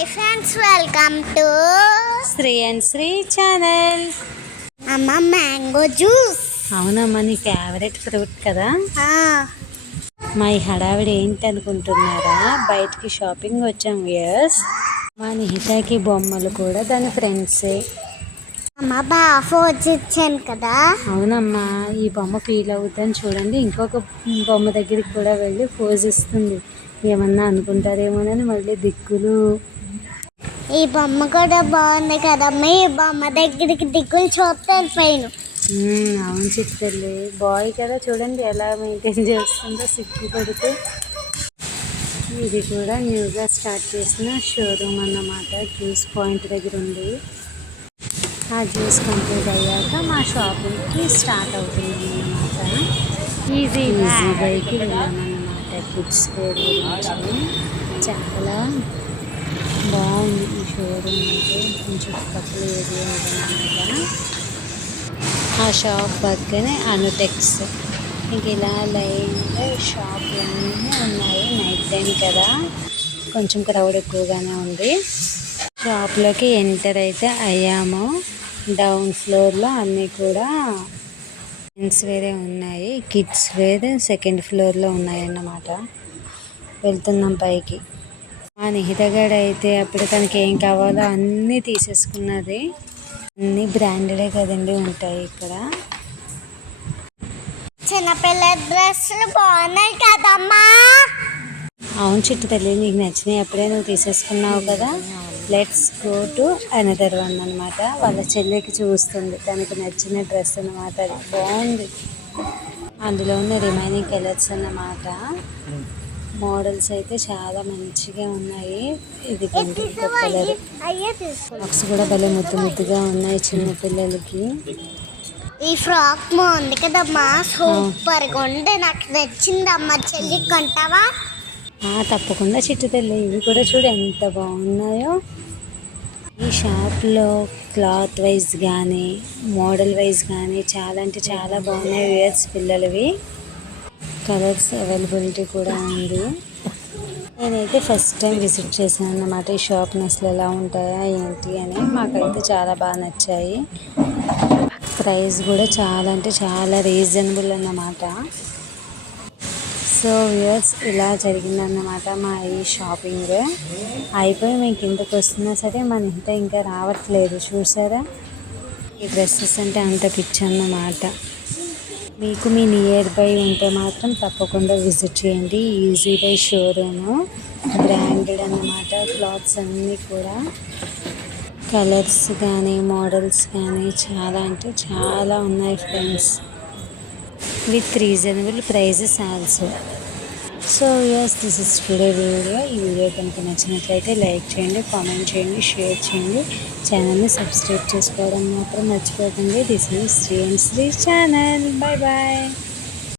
Hi friends, welcome to Sri and Sri channel. అమ్మ mango juice. అవునమ్మా, నీ ఫేవరెట్ ఫ్రూట్ కదా. మా ఈ హడావిడి ఏంటి అనుకుంటున్నారా? బయటికి షాపింగ్ వచ్చాం వ్యూయర్స్. మా నిహితకి బొమ్మలు కూడా దాని ఫ్రెండ్సే. అమ్మ బాగా ఫోజ్ ఇచ్చాను కదా. అవునమ్మా, ఈ బొమ్మ ఫీల్ అవుతుందని చూడండి. ఇంకొక బొమ్మ దగ్గరికి కూడా వెళ్ళి ఫోజ్ ఇస్తుంది. ఏమన్నా అనుకుంటారేమోనని మళ్ళీ దిక్కులు. ఈ బొమ్మ కూడా బాగుంది కదమ్మా. ఈ బొమ్మ దగ్గరికి దిక్కులు చూపుతాను పైన. అవును చిత్తల్లి, బాయ్ కదా, చూడండి ఎలా మెయింటైన్ చేస్తుందో సిగ్గుపడుతూ. ఇది కూడా న్యూగా స్టార్ట్ చేసిన షోరూమ్ అన్నమాట. జ్యూస్ పాయింట్ దగ్గర ఉంది. ఆ జ్యూస్ కంప్లీట్ అయ్యాక మా షాపింగ్కి స్టార్ట్ అవుతుంది అన్నమాట. ఈజీ బైకి వెళ్ళామన్నమాట. కిడ్స్ వేర్ గురించి చాలా బాగుంది ఈ షోరూమ్. అంటే కొంచెం చుట్టుపక్కల ఏరియా అన్నమాట. ఆ షాప్ పక్కనే అనుటెక్స్. ఇంక ఇలా లైన్గా షాపులన్నీ ఉన్నాయి. నైట్ టైం కదా, కొంచెం క్రౌడ్ ఎక్కువగానే ఉంది. షాప్లోకి ఎంటర్ అయితే అయ్యాము. డౌన్ ఫ్లోర్లో అన్నీ కూడా జెంట్స్ వేరే ఉన్నాయి, కిడ్స్ వేర్ సెకండ్ ఫ్లోర్లో ఉన్నాయన్నమాట. వెళ్తున్నాం పైకి. మా నిహితగాడు అయితే అప్పుడు తనకి ఏం కావాలో అన్నీ తీసేసుకున్నది. అన్నీ బ్రాండెడే కదండి ఉంటాయి ఇక్కడ. చిన్నపిల్ల డ్రెస్సులు బాగున్నాయి కదమ్మా. అవును చిట్టు తల్లి, నీకు నచ్చినవి అప్పుడే నువ్వు తీసేసుకున్నావు కదా. Let's go to another one అనమాట. వాళ్ళ చెల్లికి చూస్తుంది, తనకు నచ్చిన డ్రెస్ అన్నమాట. అది బాగుంది. అందులో ఉన్న రిమైనింగ్ కలర్స్ అన్నమాట. మోడల్స్ అయితే చాలా మంచిగా ఉన్నాయి. ఇది ఇంకొక కలర్. బాక్స్ కూడా భలే ముద్దుగా ఉన్నాయి చిన్నపిల్లలకి. ఈ ఫ్రాక్ బాగుంది కదమ్మా, సూపర్గా ఉంది. నాకు నచ్చిందమ్మా. చెల్లికి కొంటావా? తప్పకుండా చిట్టు తల్లి. ఇవి కూడా చూడు ఎంత బాగున్నాయో. ఈ షాప్లో క్లాత్ వైజ్ కానీ మోడల్ వైజ్ కానీ చాలా అంటే చాలా బాగున్నాయి వేర్స్ పిల్లలవి. కలర్స్ అవైలబిలిటీ కూడా ఉంది. నేనైతే ఫస్ట్ టైం విజిట్ చేశాను అన్నమాట ఈ షాప్ని. అసలు ఎలా ఉంటాయా ఏంటి అని. మాకైతే చాలా బాగా నచ్చాయి. ప్రైస్ కూడా చాలా అంటే చాలా రీజనబుల్ అన్నమాట. సో వ్యూయర్స్, ఇలా జరిగిందన్నమాట మా ఈ షాపింగ్. అయిపోయి మేము కిందకు వస్తున్నా సరే మన ఇంత ఇంకా రావట్లేదు. చూసారా, ఈ డ్రెస్సెస్ అంటే అంత పిచ్చి అన్నమాట. మీకు మీ నియర్ బై ఉంటే మాత్రం తప్పకుండా విజిట్ చేయండి. ఈజీ బై షోరూము, బ్రాండెడ్ అన్నమాట. క్లాత్స్ అన్నీ కూడా కలర్స్ కానీ మోడల్స్ కానీ చాలా అంటే చాలా ఉన్నాయి friends, with reasonable prices also. So yes, this is today video. ఈ వీడియో కనుక నచ్చినట్లయితే లైక్ చేయండి, కామెంట్ చేయండి, షేర్ చేయండి. ఛానల్ని సబ్స్క్రైబ్ చేసుకోవడం మాత్రం మర్చిపోకండి. This is Sri and Sri channel. Bye bye.